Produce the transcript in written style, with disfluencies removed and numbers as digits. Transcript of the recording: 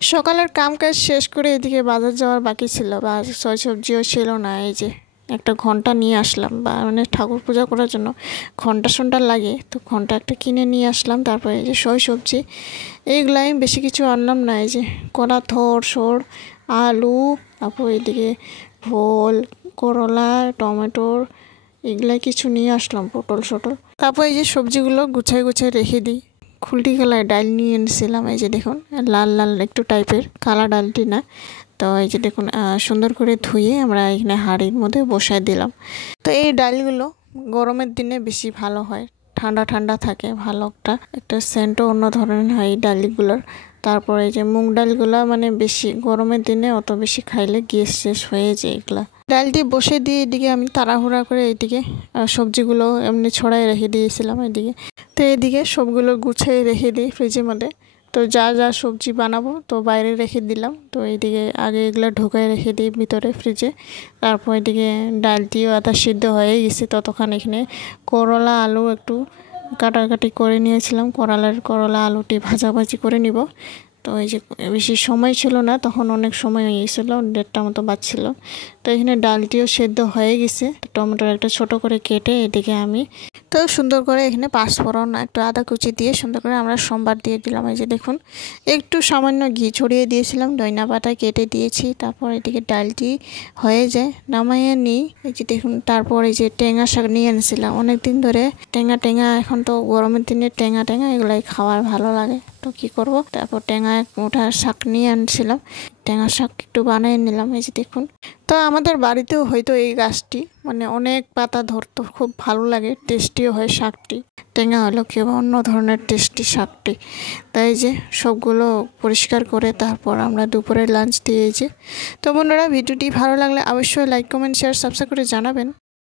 সকালের কাম কাজ শেষ করে এদিকে বাজার যাওয়ার বাকি ছিল, বা সবজিও ছিল না। এই যে একটা ঘন্টা নিয়ে আসলাম, বা মানে ঠাকুর পূজা করার জন্য ঘন্টা সন্টা লাগে, তো ঘন্টা একটা কিনে নিয়ে আসলাম। তারপরে এই যে সবজি এইগুলাই, বেশি কিছু আনলাম না। এই যে কলা থর সর, আলু, তারপর এদিকে ভোল, করলা, টমেটোর এগুলাই কিছু নিয়ে আসলাম, পটল সটল। তারপর এই যে সবজিগুলো গুছাই গুছাই রেখে দিই। খুলটি কালার ডাল নিয়ে এনেছিলাম, এই যে দেখুন লাল লাল একটু টাইপের, কালা ডালটি না। তো এই যে দেখুন সুন্দর করে ধুয়ে আমরা এখানে হাঁড়ির মধ্যে বসায় দিলাম। তো এই ডালগুলো গরমের দিনে বেশি ভালো হয়, ঠান্ডা ঠান্ডা থাকে, ভালো একটা একটা সেন্টও অন্য ধরনের হয় এই ডালগুলোর। তারপরে এই যে মুগ ডালগুলো মানে বেশি গরমের দিনে অত বেশি খাইলে গ্যাস শেষ হয়ে যায় এগুলা। ডালটি বসে দিয়ে এদিকে আমি তাড়াহুড়া করে এইদিকে সবজিগুলো এমনি ছড়াই রেখে দিয়েছিলাম এদিকে। তো এদিকে সবগুলো গুছিয়ে রেখে দিই ফ্রিজের মধ্যে। তো যা যা সবজি বানাবো তো বাইরে রেখে দিলাম। তো এইদিকে আগে এগুলো ঢোকায় রেখে দিই ভিতরে ফ্রিজে। তারপর এদিকে ডালটিও আধা সিদ্ধ হয়ে গেছে, ততক্ষণ এখানে করলা আলু একটু কাটাকাটি করে নিয়েছিলাম। করলা আলুটি ভাজাভাজি করে নিব। তো এই যে বেশি সময় ছিল না, তখন অনেক সময় হয়ে গেছিলো, 1:30 মতো বাজছিল। তো এখানে ডালটিও সেদ্ধ হয়ে গেছে। টমেটোর একটা ছোট করে কেটে এদিকে আমি তো সুন্দর করে এখানে পাঁচফোড়ন একটু আদা কুচি দিয়ে সুন্দর করে আমরা সম্বার দিয়ে দিলাম। এই যে দেখুন একটু সামান্য ঘি ছড়িয়ে দিয়েছিলাম, ধনিয়া পাতা কেটে দিয়েছি। তারপর এদিকে ডালটি হয়ে যায়, নামাইয়ে নিই। এই যে দেখুন তারপর এই যে টেঙা শাক নিয়ে এনেছিলাম অনেক দিন ধরে। টেঙা এখন তো গরমের দিনে টেঙা এগুলাই খাওয়ার ভালো লাগে, তো কী করব। তারপর টেঙা এক মুঠা শাক নিয়ে আনছিলাম, টেঙা শাক একটু বানিয়ে নিলাম। এই যে দেখুন, তো আমাদের বাড়িতেও হয়তো এই গাছটি মানে অনেক পাতা ধরতো, খুব ভালো লাগে, টেস্টিও হয় শাকটি। টেঙা হলো কেউ অন্য ধরনের টেস্টি শাকটি। তাই যে সবগুলো পরিষ্কার করে তারপর আমরা দুপুরে লাঞ্চ দিয়েছি। তো বন্ধুরা, ভিডিওটি ভালো লাগলে অবশ্যই লাইক কমেন্ট শেয়ার সাবস্ক্রাইব করে জানাবেন।